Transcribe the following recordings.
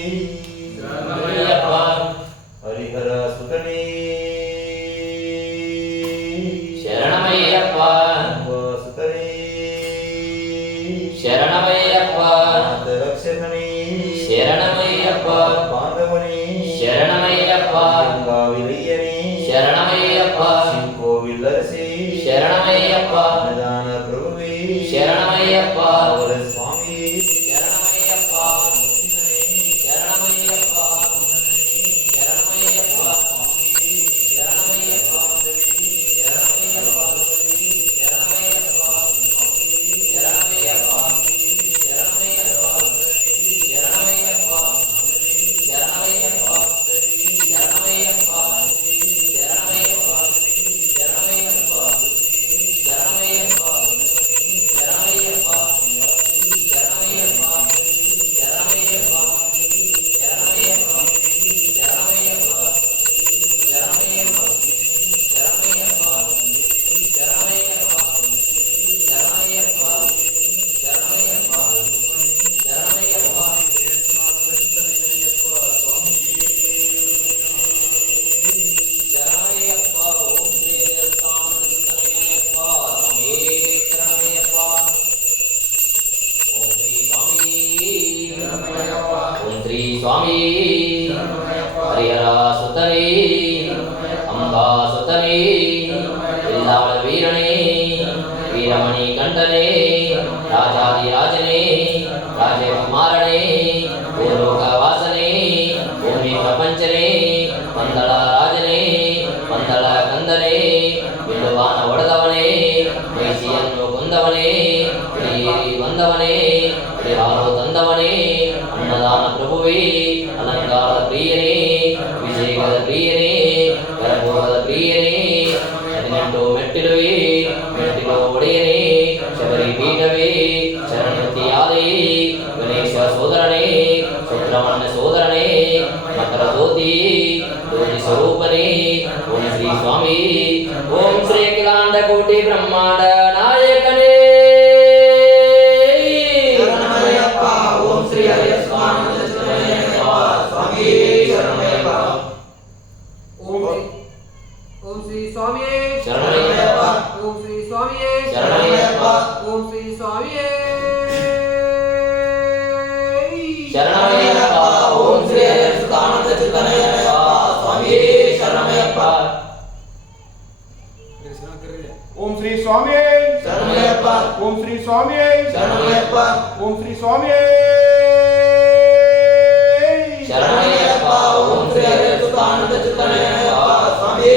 Hey. que आविये ಶರಣಮಯ್ಯಪ್ಪ ಓಂ ಶ್ರೀ ಸುಧಾನಂದ ಚಿತ್ತನಯ್ಯಪ್ಪ ಸ್ವಾಮಿಯೇ ಶರಣಮಯ್ಯಪ್ಪ ಓಂ ಶ್ರೀ ಸ್ವಾಮಿಯೇ ಶರಣಮಯ್ಯಪ್ಪ ಓಂ ಶ್ರೀ ಸ್ವಾಮಿಯೇ ಶರಣಮಯ್ಯಪ್ಪ ಓಂ ಶ್ರೀ ಸ್ವಾಮಿಯೇ ಶರಣಮಯ್ಯಪ್ಪ ಓಂ ಶ್ರೀ ಸುಧಾನಂದ ಚಿತ್ತನಯ್ಯಪ್ಪ ಸ್ವಾಮಿಯೇ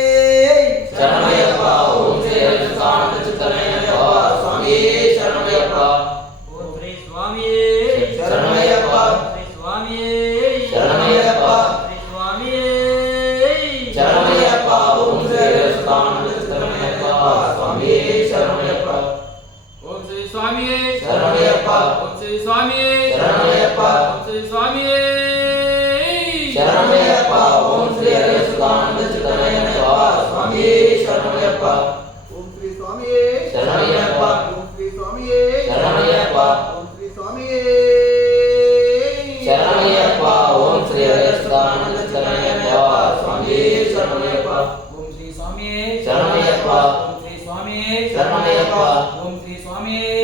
ಮೂರ್ತಿ ಸ್ವಾಮಿಯೇ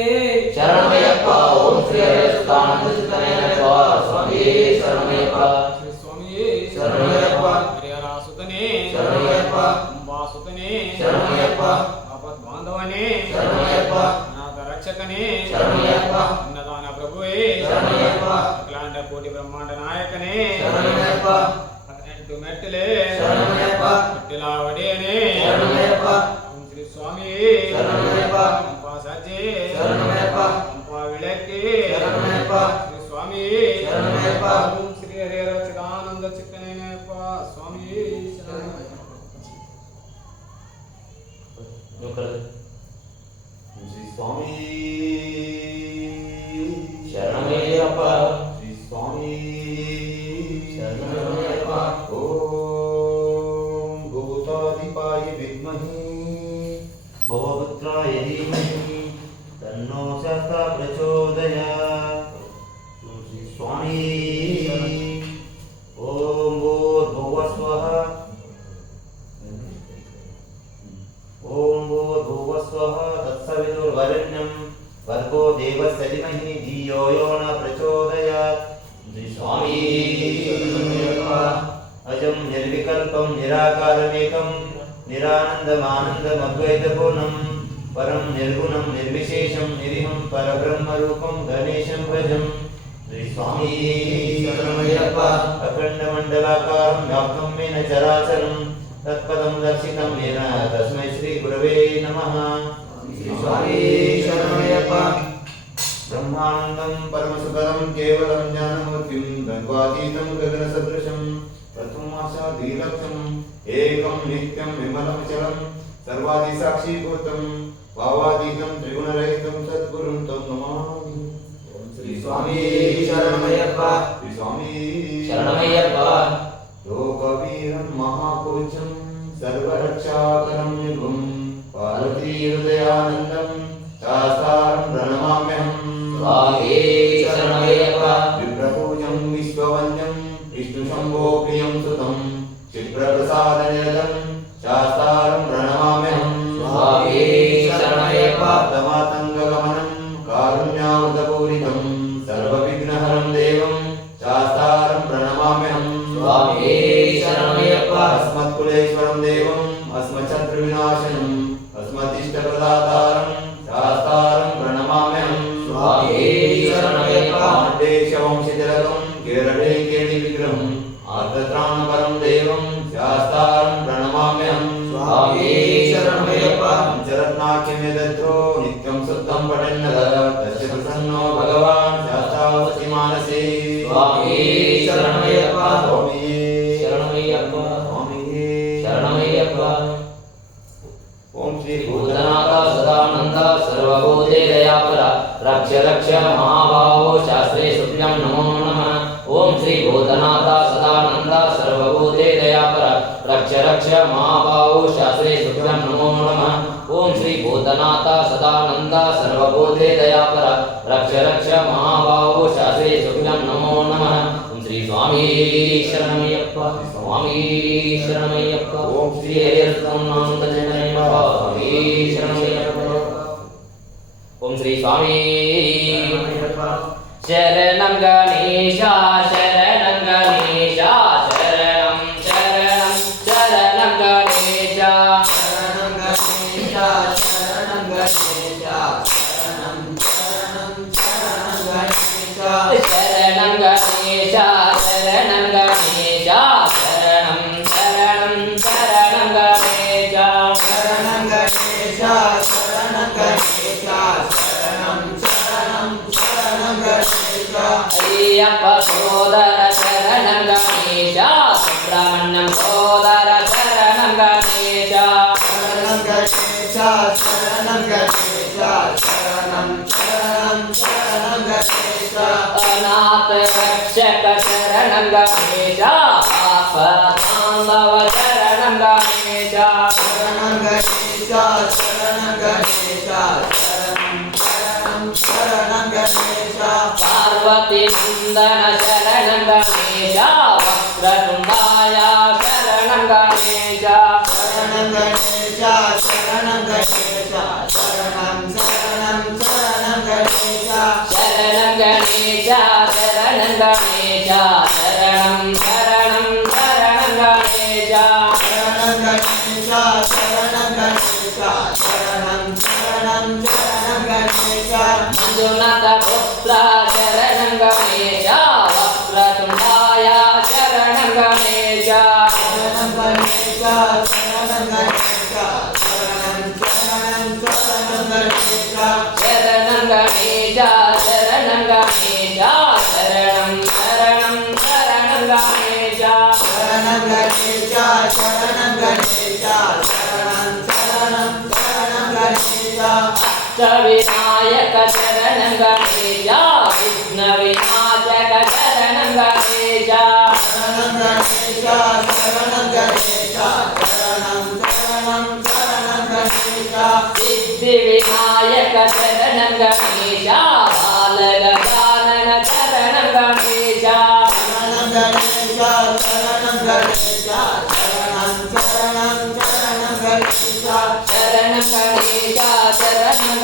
అజం నిర్వికల్పం నిరాకారమేకం నిరానందమానందమద్వైతపూర్ణం పరం నిర్గుణం నిర్విశేషం నిరిహం పరబ్రహ్మరూపం గణేశం భజం. శ్రీస్వామి అఖండమండలాకారం వ్యాప్తం మేన చరాచరం. తత్పదం దర్శితం మేన తస్మై శ్రీ గురవే నమ. శ్రీస్వామి శరణమయ్యప్ప ब्रह्मानन्दं परमसुखदं केवलं ज्ञानमूर्तिं द्वन्द्वातीतं गगनसदृशं प्रथमाशादिलक्षम् एकं नित्यं विमलमचलं सर्वादिसाक्षीभूतं भावातीतं त्रिगुणरहितं सद्गुरुं तं नमामि। स्वामी। अस्मच्छत्रुविनाशनम् अस्मदिष्टप्रदातारं रक्ष महाभावो शास्त्रे शुभ्यं नमो नमः। ॐ श्री भूतनाथ सदानन्द सर्वभूते दयापर रक्ष रक्ष महाभावो शास्त्रे शुभ्यं नमो नमः। ॐ श्री स्वामी शरणमय्यप्प स्वामी शरणमय्यप्प। ॐ श्री हरिहरस्तं नाम स्वामी शरणमय्यप्प। ॐ श्री स्वामी शरणं गणेशा ಶರಣಂಗೇಶ Yeah. मञ्जुनाथ पुत्र अष्टविनायक शरणं गणेशा विघ्नविनाशक शरणं गणेशा शरणं गणेशा शरणं गणेशा शरणं शरणं शरणं गणेशा सिद्धिविनायक शरणं गणेशा बालगजानन शरणं गणेशा शरणं गणेशा शरणं गणेशा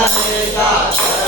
la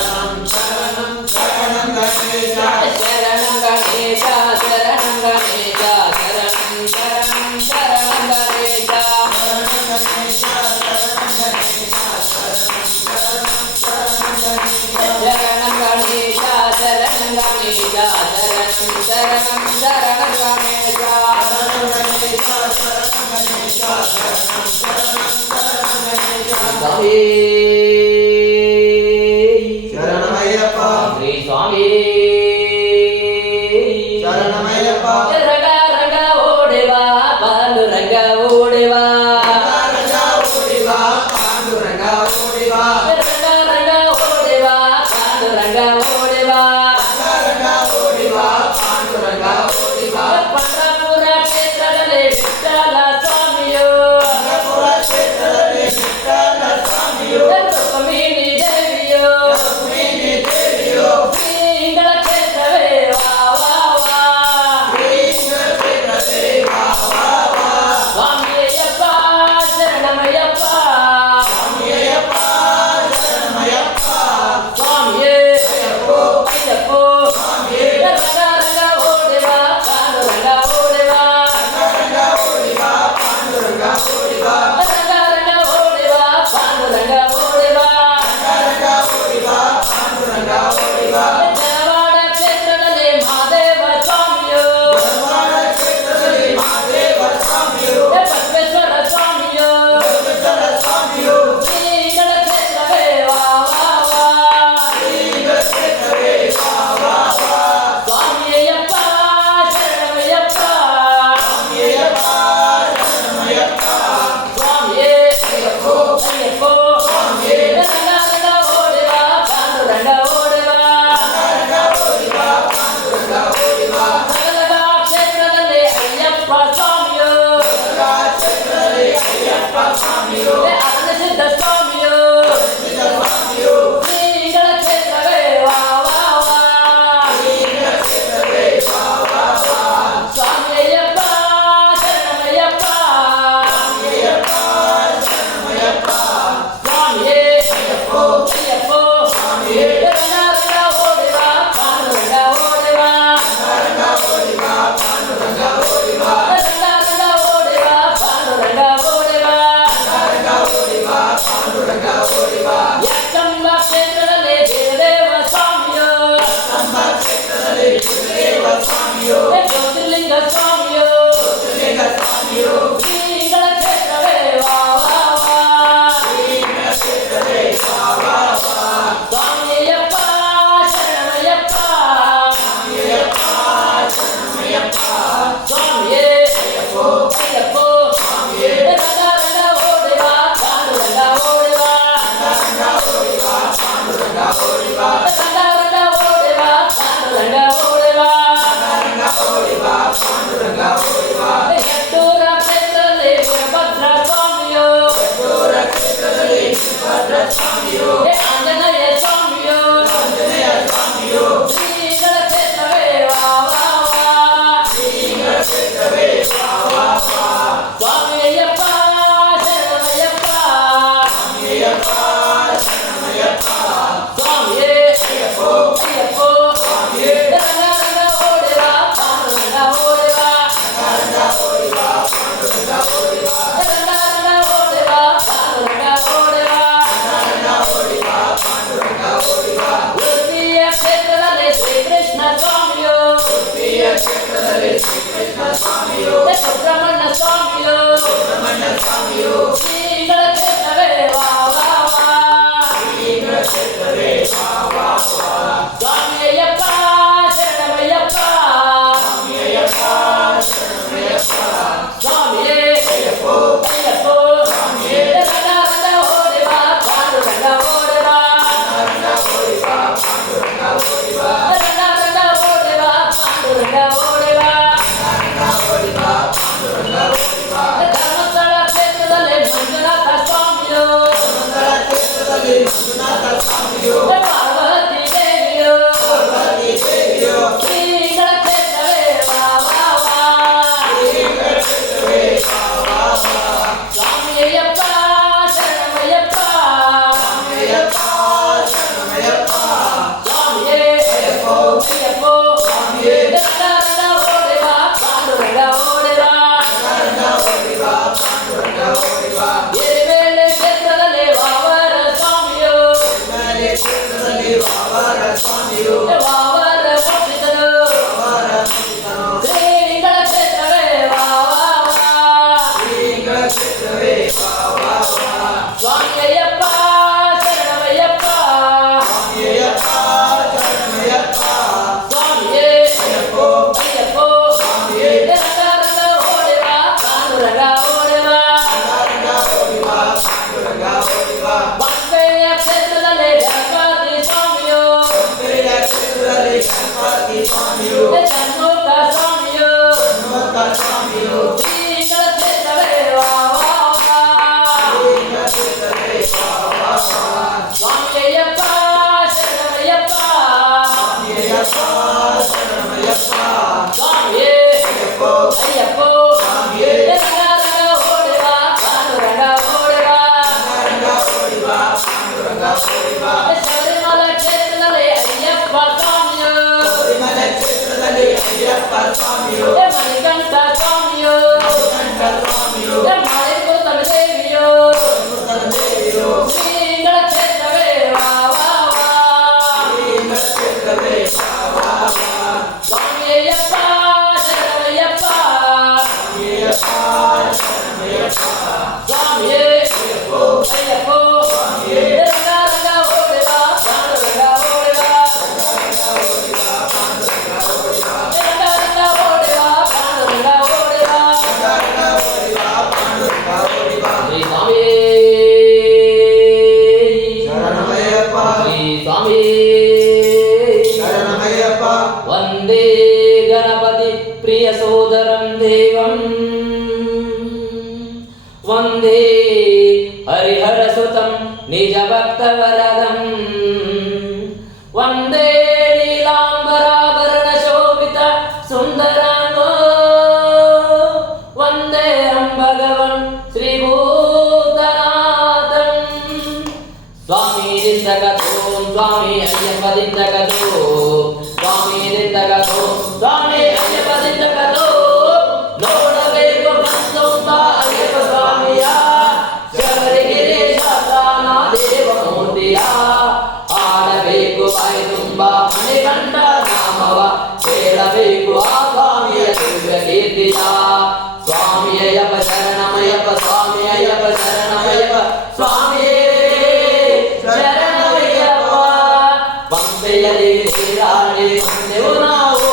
ಬೆಳಲಿ ನೀರಾಡಿ ಬಂದೆವು ನಾವು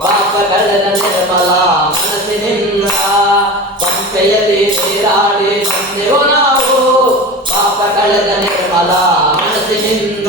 ಪಾಪಗಳ ನಿರ್ಮಲ ಮನಸ್ಸಿನಿಂದ ಪಂಪೆಯಲ್ಲಿ ನೀರಾಡಿ ಬಂದೆವು ನಾವು ಪಾಪಗಳ ನಿರ್ಮಲ ಮನಸ್ಸಿನಿಂದ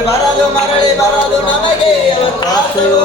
ಬರಲು ಮರಳಿ ಬರಲು ನಮಗೆ ಆಸೆಯು.